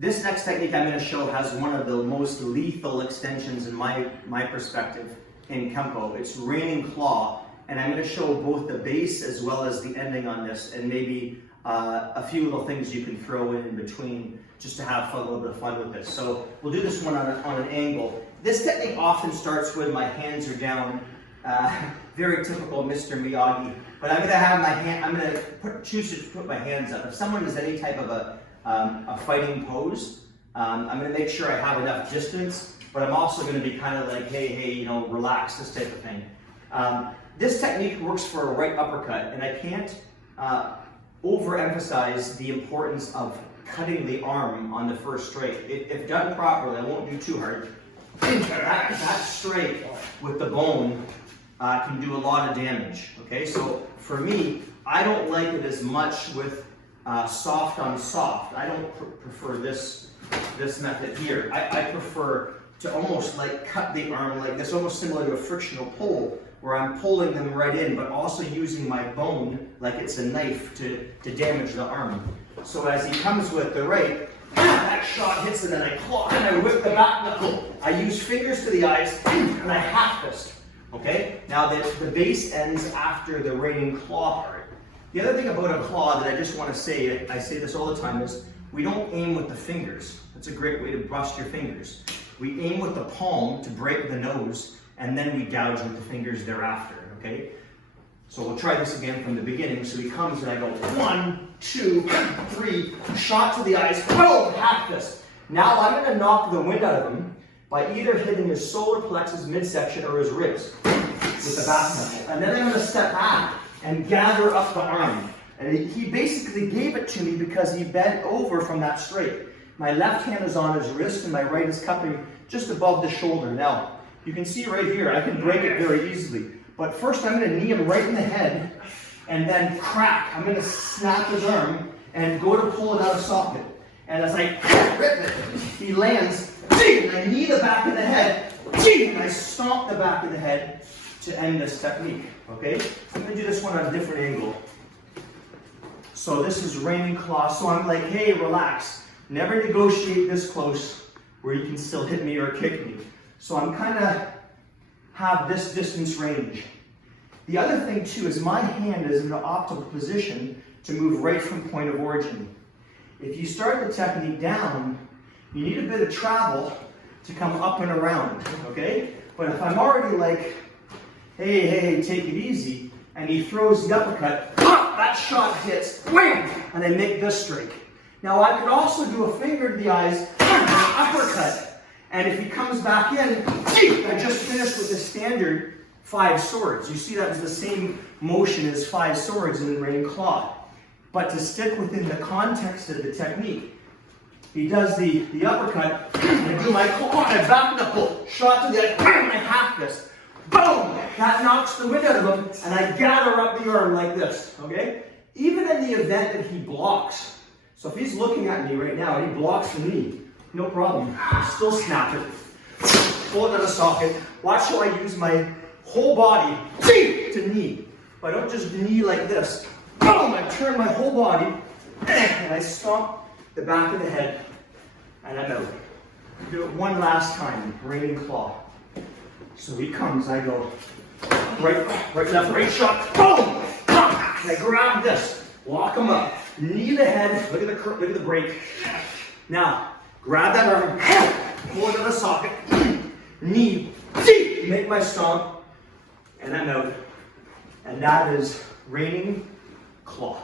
This next technique I'm going to show has one of the most lethal extensions in my perspective in Kenpo. It's reining claw, and I'm going to show both the base as well as the ending on this, and maybe a few little things you can throw in between just to have a little bit of fun with this. So we'll do this one on an angle. This technique often starts when my hands are down, very typical Mr. Miyagi. But I'm going to have my hand. I'm going to choose to put my hands up. If someone is any type of a fighting pose, I'm going to make sure I have enough distance. But I'm also going to be kind of like, hey, you know, relax, this type of thing. This technique works for a right uppercut, and I can't overemphasize the importance of cutting the arm on the first strike. If done properly, I won't do too hard. That strike with the bone can do a lot of damage. Okay, so for me, I don't like it as much with soft on soft. I don't prefer this method here. I prefer to almost like cut the arm like this, almost similar to a frictional pull, where I'm pulling them right in, but also using my bone like it's a knife to damage the arm. So as he comes with the right, that shot hits it and I claw and I whip the back knuckle. I use fingers to the eyes and I half fist. Okay? Now the base ends after the reining claw part. The other thing about a claw that I just want to say, I say this all the time, is we don't aim with the fingers. That's a great way to bust your fingers. We aim with the palm to break the nose, and then we gouge with the fingers thereafter, okay? So we'll try this again from the beginning. So he comes and I go 1, 2, 3, shot to the eyes, boom, half fist. Now I'm going to knock the wind out of him by either hitting his solar plexus midsection or his ribs with the back knuckle. And then I'm going to step back and gather up the arm. And he basically gave it to me because he bent over from that straight. My left hand is on his wrist and my right is cupping just above the shoulder. Now, you can see right here, I can break it very easily. But first I'm going to knee him right in the head and then crack. I'm going to snap his arm and go to pull it out of socket. And as I rip it, he lands, and I knee the back of the head, and I stomp the back of the head to end this technique. Okay? I'm going to do this one on a different angle. So this is reining claw. So I'm like, hey, relax. Never negotiate this close where you can still hit me or kick me. So I'm kind of have this distance range. The other thing too is my hand is in an optimal position to move right from point of origin. If you start the technique down, you need a bit of travel to come up and around, okay? But if I'm already like, hey, take it easy, and he throws the uppercut, that shot hits, wham, and I make this strike. Now I could also do a finger to the eyes, uppercut. And if he comes back in, I just finished with the standard 5 swords. You see that was the same motion as 5 swords in the reining claw. But to stick within the context of the technique, he does the uppercut, and I do my claw, my back knuckle, shot to the eye, my half fist. Boom! That knocks the wind out of him, and I gather up the arm like this, okay? Even in the event that he blocks, so if he's looking at me right now and he blocks the knee, no problem. I still snap it, pull it out of socket. Watch how I use my whole body to knee. But I don't just knee like this. Boom! I turn my whole body and I stomp the back of the head and I'm out. Do it one last time, reining claw. So he comes, I go right, left, right shot, boom! And I grab this, lock him up, knee the head, look at the break. Now, grab that arm, pull it to the socket, knee, make my stomp, and I'm out. And that is reining claw.